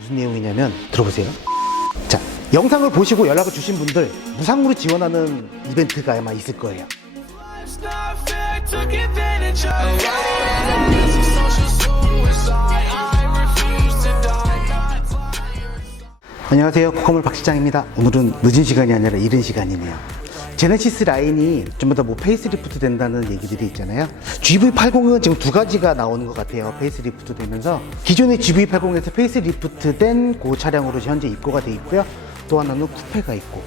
무슨 내용이냐면 들어보세요. 자, 영상을 보시고 연락을 주신 분들 무상으로 지원하는 이벤트가 아마 있을 거예요. 안녕하세요. 코커물 박시장입니다. 오늘은 늦은 시간이 아니라 이른 시간이네요. 제네시스 라인이 전부 다뭐 페이스리프트 된다는 얘기들이 있잖아요. GV80은 지금 두 가지가 나오는 것 같아요. 페이스리프트 되면서 기존의 GV80에서 페이스리프트 된 그 차량으로 현재 입고가 돼 있고요. 또 하나는 쿠페가 있고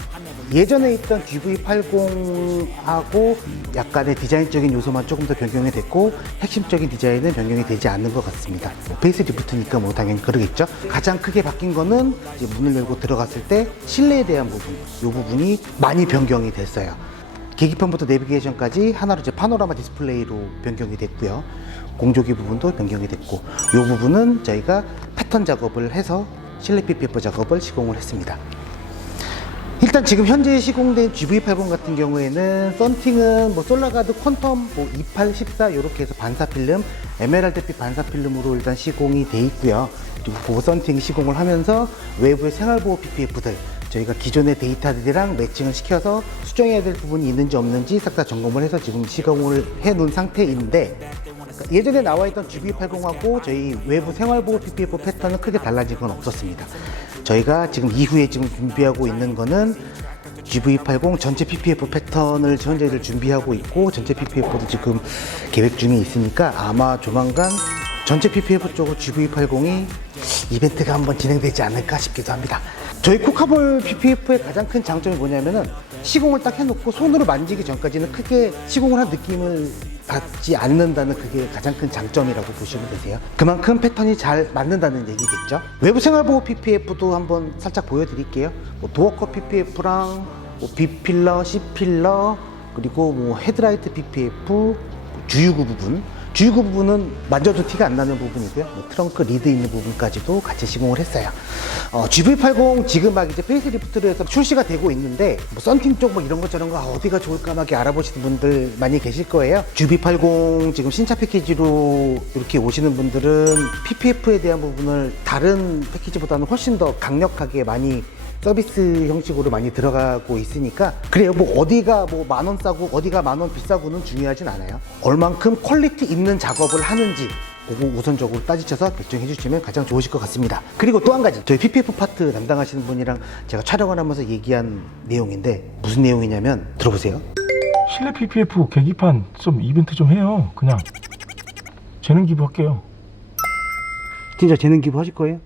예전에 있던 GV80하고 약간의 디자인적인 요소만 조금 더 변경이 됐고 핵심적인 디자인은 변경이 되지 않는 것 같습니다. 뭐 페이스리프트니까 뭐 당연히 그러겠죠. 가장 크게 바뀐 거는 문을 열고 들어갔을 때 실내에 대한 부분, 이 부분이 많이 변경이 됐어요. 계기판부터 내비게이션까지 하나로 이제 파노라마 디스플레이로 변경이 됐고요. 공조기 부분도 변경이 됐고 이 부분은 저희가 패턴 작업을 해서 실내 PPF 작업을 시공을 했습니다. 일단 지금 현재 시공된 GV80 같은 경우에는 썬팅은 뭐 솔라가드 퀀텀 뭐 28, 14 이렇게 해서 반사 필름, 에메랄드빛 반사 필름으로 일단 시공이 돼 있고요. 그리고 그 썬팅 시공을 하면서 외부의 생활보호 PPF들 저희가 기존의 데이터들이랑 매칭을 시켜서 수정해야 될 부분이 있는지 없는지 싹 다 점검을 해서 지금 시공을 해 놓은 상태인데 예전에 나와 있던 GV80하고 저희 외부 생활보호 PPF 패턴은 크게 달라진 건 없었습니다. 저희가 지금 이후에 지금 준비하고 있는 거는 GV80 전체 PPF 패턴을 현재를 준비하고 있고 전체 PPF도 지금 계획 중에 있으니까 아마 조만간 전체 PPF 쪽으로 GV80이 이벤트가 한번 진행되지 않을까 싶기도 합니다. 저희 코카볼 PPF의 가장 큰 장점이 뭐냐면은 시공을 딱 해놓고 손으로 만지기 전까지는 크게 시공을 한 느낌을 받지 않는다는 그게 가장 큰 장점이라고 보시면 되세요. 그만큼 패턴이 잘 맞는다는 얘기겠죠. 외부 생활보호 PPF도 한번 살짝 보여드릴게요. 뭐 도어커 PPF랑 뭐 B필러, C필러, 그리고 뭐 헤드라이트 PPF, 주유구 부분. 주유구 부분은 만져도 티가 안 나는 부분이고요. 뭐 트렁크 리드 있는 부분까지도 같이 시공을 했어요. 어, GV80 지금 막 이제 페이스리프트로 해서 출시가 되고 있는데 뭐 썬팅 쪽 뭐 이런 것 저런 거 아, 어디가 좋을까 막 알아보시는 분들 많이 계실 거예요. GV80 지금 신차 패키지로 이렇게 오시는 분들은 PPF에 대한 부분을 다른 패키지보다는 훨씬 더 강력하게 많이 서비스 형식으로 많이 들어가고 있으니까 그래요 뭐 어디가 뭐 만 원 싸고 어디가 만 원 비싸고는 중요하진 않아요 얼만큼 퀄리티 있는 작업을 하는지 그거 우선적으로 따지셔서 결정해 주시면 가장 좋으실 것 같습니다 그리고 또 한 가지 저희 PPF 파트 담당하시는 분이랑 제가 촬영을 하면서 얘기한 내용인데 무슨 내용이냐면 들어보세요 실내 PPF 계기판 좀 이벤트 좀 해요. 그냥 재능 기부할게요. 진짜 재능 기부하실 거예요?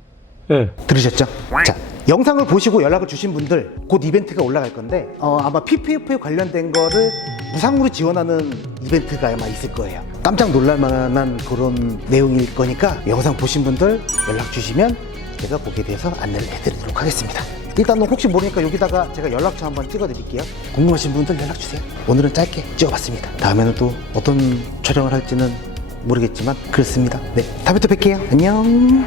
예. 들으셨죠? 자, 영상을 보시고 연락을 주신 분들 곧 이벤트가 올라갈 건데 어, 아마 PPF에 관련된 거를 무상으로 지원하는 이벤트가 아마 있을 거예요. 깜짝 놀랄 만한 그런 내용일 거니까 영상 보신 분들 연락 주시면 제가 거기에 대해서 안내를 해드리도록 하겠습니다. 일단 혹시 모르니까 여기다가 제가 연락처 한번 찍어드릴게요. 궁금하신 분들 연락 주세요. 오늘은 짧게 찍어봤습니다. 다음에는 또 어떤 촬영을 할지는 모르겠지만 그렇습니다. 네, 다음에 또 뵐게요. 안녕.